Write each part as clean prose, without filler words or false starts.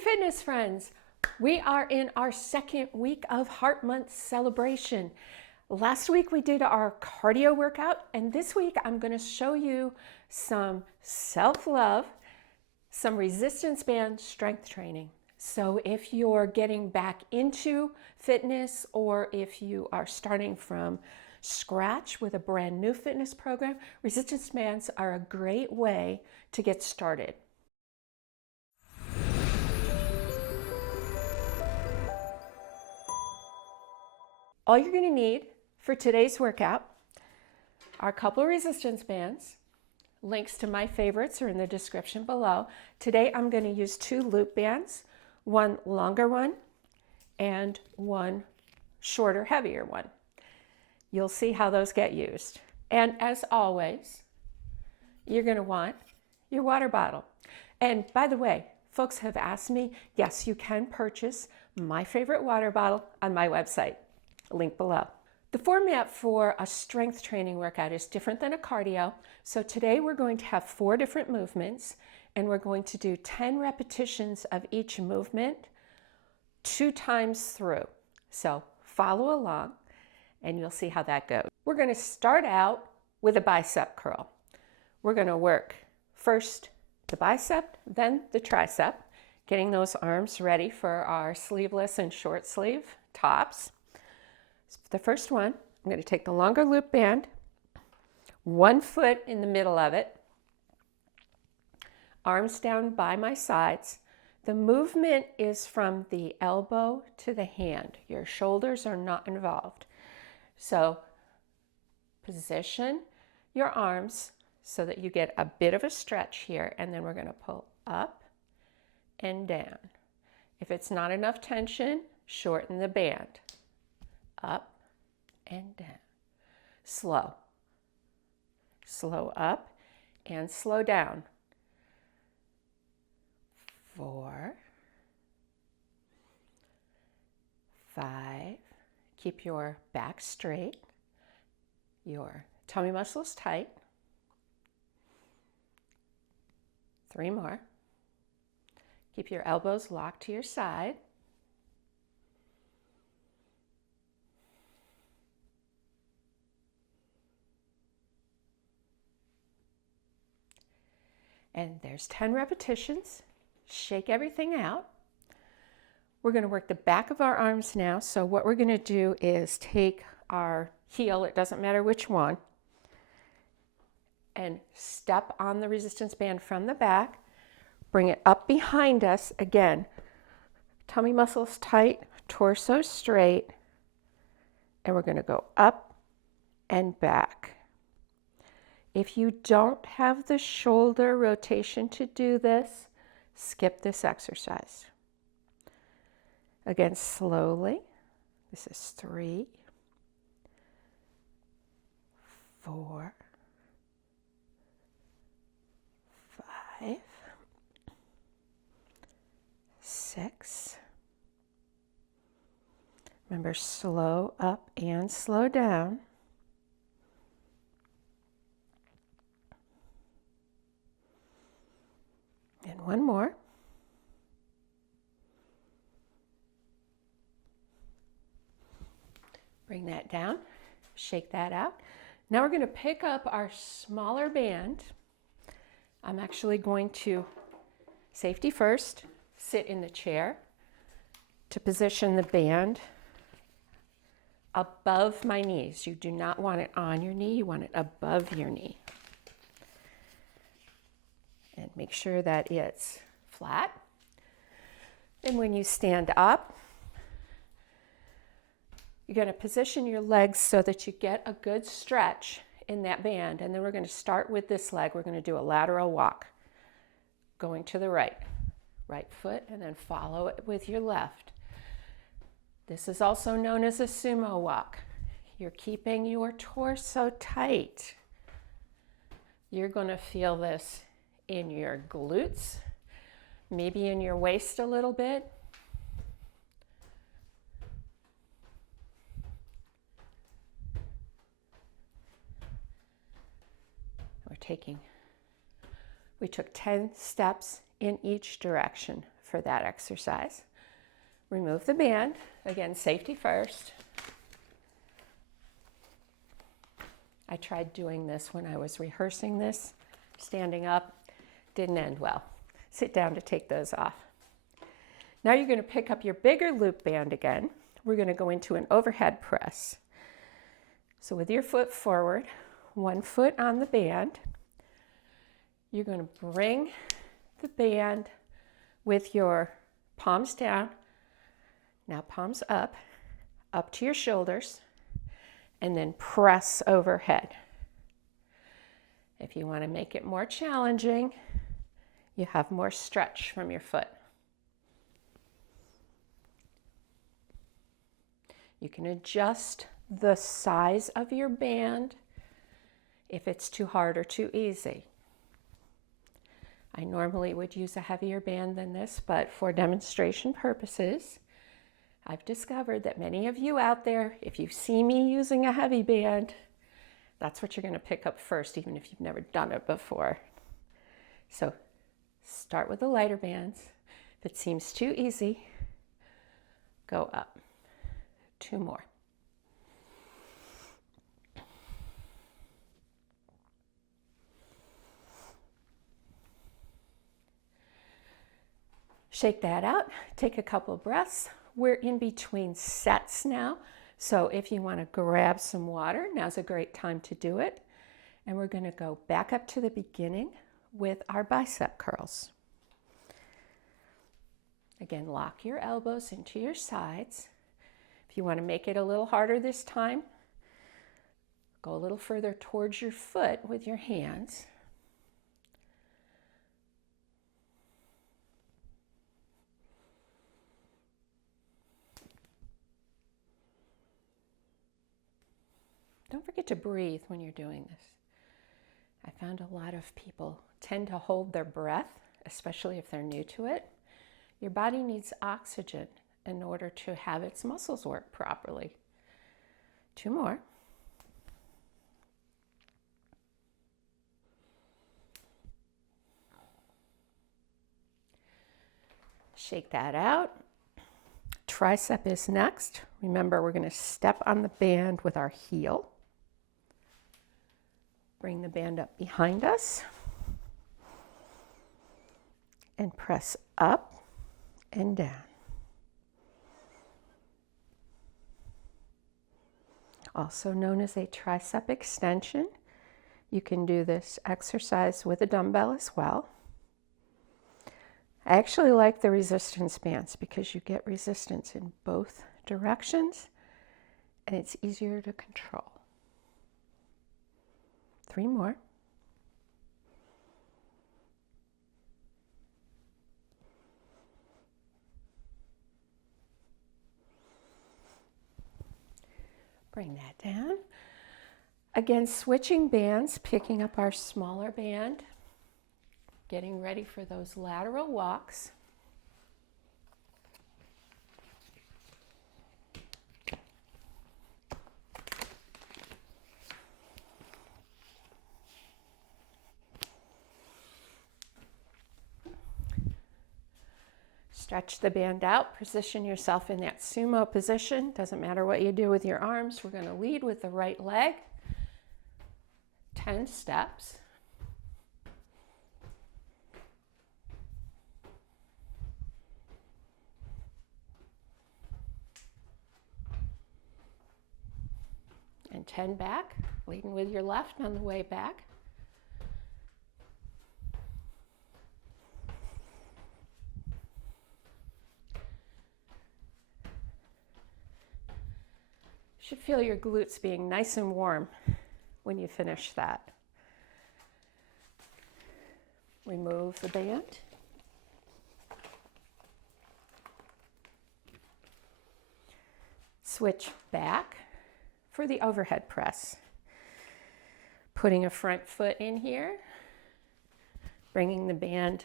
fitness friends, we are in our second week of Heart Month celebration. Last week we did our cardio workout, and this week I'm going to show you some self-love, some resistance band strength training. So if you're getting back into fitness, or if you are starting from scratch with a brand new fitness program, resistance bands are a great way to get started. All you're going to need for today's workout are a couple of resistance bands. Links to my favorites are in the description below. Today I'm going to use 2 loop bands, one longer one and one shorter, heavier one. You'll see how those get used. And as always, you're going to want your water bottle. And by the way, folks have asked me, yes, you can purchase my favorite water bottle on my website. Link below. The format for a strength training workout is different than a cardio. So today we're going to have 4 different movements, and we're going to do 10 repetitions of each movement 2 times through. So follow along and you'll see how that goes. We're going to start out with a bicep curl. We're going to work first the bicep, then the tricep, getting those arms ready for our sleeveless and short sleeve tops. The first one, I'm going to take the longer loop band, 1 foot in the middle of it, arms down by my sides. The movement is from the elbow to the hand. Your shoulders are not involved. So position your arms so that you get a bit of a stretch here, and then we're going to pull up and down. If it's not enough tension, shorten the band. Up and down. Slow. Slow up and slow down. 4, 5. Keep your back straight. Your tummy muscles tight. 3 more. Keep your elbows locked to your side. And there's 10 repetitions. Shake everything out. We're going to work the back of our arms now. So what we're going to do is take our heel, it doesn't matter which one, and step on the resistance band from the back. Bring it up behind us. Again, tummy muscles tight, torso straight, and we're going to go up and back. If you don't have the shoulder rotation to do this, skip this exercise. Again, slowly. This is 3, 4, 5, 6. Remember, slow up and slow down. And 1 more. Bring that down, shake that out. Now we're going to pick up our smaller band. I'm actually going to, safety first, sit in the chair to position the band above my knees. You do not want it on your knee, you want it above your knee. And make sure that it's flat. And when you stand up, you're going to position your legs so that you get a good stretch in that band. And then we're going to start with this leg. We're going to do a lateral walk, going to the right foot, and then follow it with your left. This is also known as a sumo walk. You're keeping your torso tight. You're going to feel this in your glutes, maybe in your waist a little bit. We took 10 steps in each direction. for that exercise. Remove the band. Again, safety first. I tried doing this when I was rehearsing this, standing up, didn't end well. Sit down to take those off. Now you're going to pick up your bigger loop band again. We're going to go into an overhead press. So with your foot forward, one foot on the band, you're going to bring the band with your palms down, now palms up to your shoulders, and then press overhead. If you want to make it more challenging, you have more stretch from your foot. You can adjust the size of your band if it's too hard or too easy. I normally would use a heavier band than this, but for demonstration purposes, I've discovered that many of you out there, if you see me using a heavy band, that's what you're going to pick up first, even if you've never done it before. So start with the lighter bands. If it seems too easy, go up. 2 more. Shake that out. Take a couple of breaths. We're in between sets now. So if you want to grab some water, now's a great time to do it. And we're going to go back up to the beginning with our bicep curls. Again, lock your elbows into your sides. If you want to make it a little harder this time, go a little further towards your foot with your hands. Don't forget to breathe when you're doing this. I found a lot of people tend to hold their breath, especially if they're new to it. Your body needs oxygen in order to have its muscles work properly. 2 more. Shake that out. Tricep is next. Remember, we're going to step on the band with our heel. Bring the band up behind us and press up and down. Also known as a tricep extension. You can do this exercise with a dumbbell as well. I actually like the resistance bands because you get resistance in both directions and it's easier to control. 3 more. Bring that down. Again, switching bands, picking up our smaller band, getting ready for those lateral walks. Stretch the band out, position yourself in that sumo position. Doesn't matter what you do with your arms. We're going to lead with the right leg. 10 steps. And 10 back, leading with your left on the way back. You should feel your glutes being nice and warm when you finish that. Remove the band. Switch back for the overhead press. Putting a front foot in here, bringing the band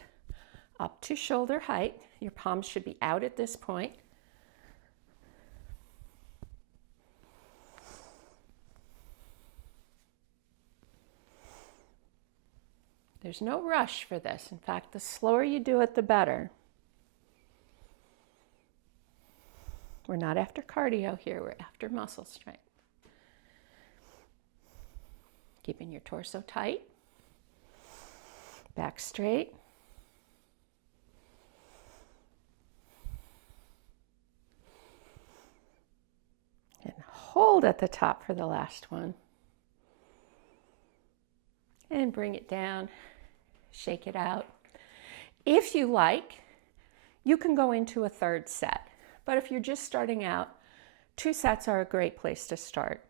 up to shoulder height. Your palms should be out at this point. There's no rush for this. In fact, the slower you do it, the better. We're not after cardio here, we're after muscle strength. Keeping your torso tight, back straight. And hold at the top for the last one. And bring it down, shake it out. If you like, you can go into a third set. But if you're just starting out, 2 sets are a great place to start.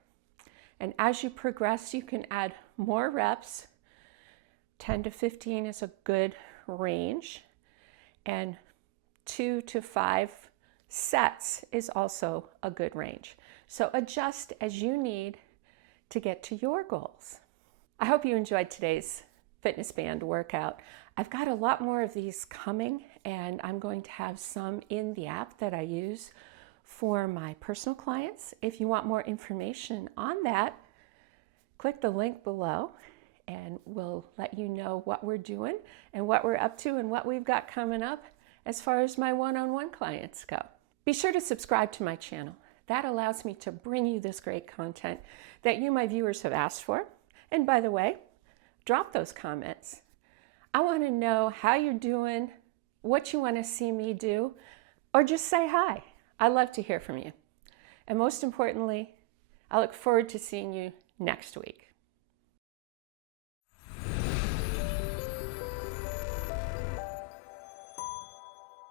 And as you progress, you can add more reps. 10 to 15 is a good range. And 2 to 5 sets is also a good range. So adjust as you need to get to your goals. I hope you enjoyed today's fitness band workout. I've got a lot more of these coming, and I'm going to have some in the app that I use for my personal clients. If you want more information on that, click the link below and we'll let you know what we're doing and what we're up to and what we've got coming up as far as my one-on-one clients go. Be sure to subscribe to my channel. That allows me to bring you this great content that you, my viewers, have asked for. And by the way, drop those comments. I want to know how you're doing, what you want to see me do, or just say hi. I love to hear from you. And most importantly, I look forward to seeing you next week.